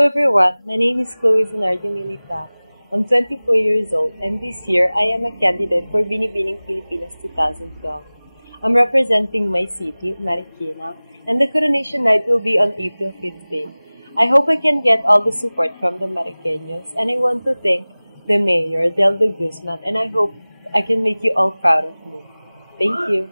everyone, my name is Chloe Zanardi Milita. I'm 24 years old and this year I am a candidate for Binibining Pilipinas 2012. I'm representing my city, Marikina, and the coronation night will be on April 15. I hope I can get all the support from the Mariqueños and I want to thank the Mayor, Del de Guzman, and I hope I can make you all proud of me. Thank you.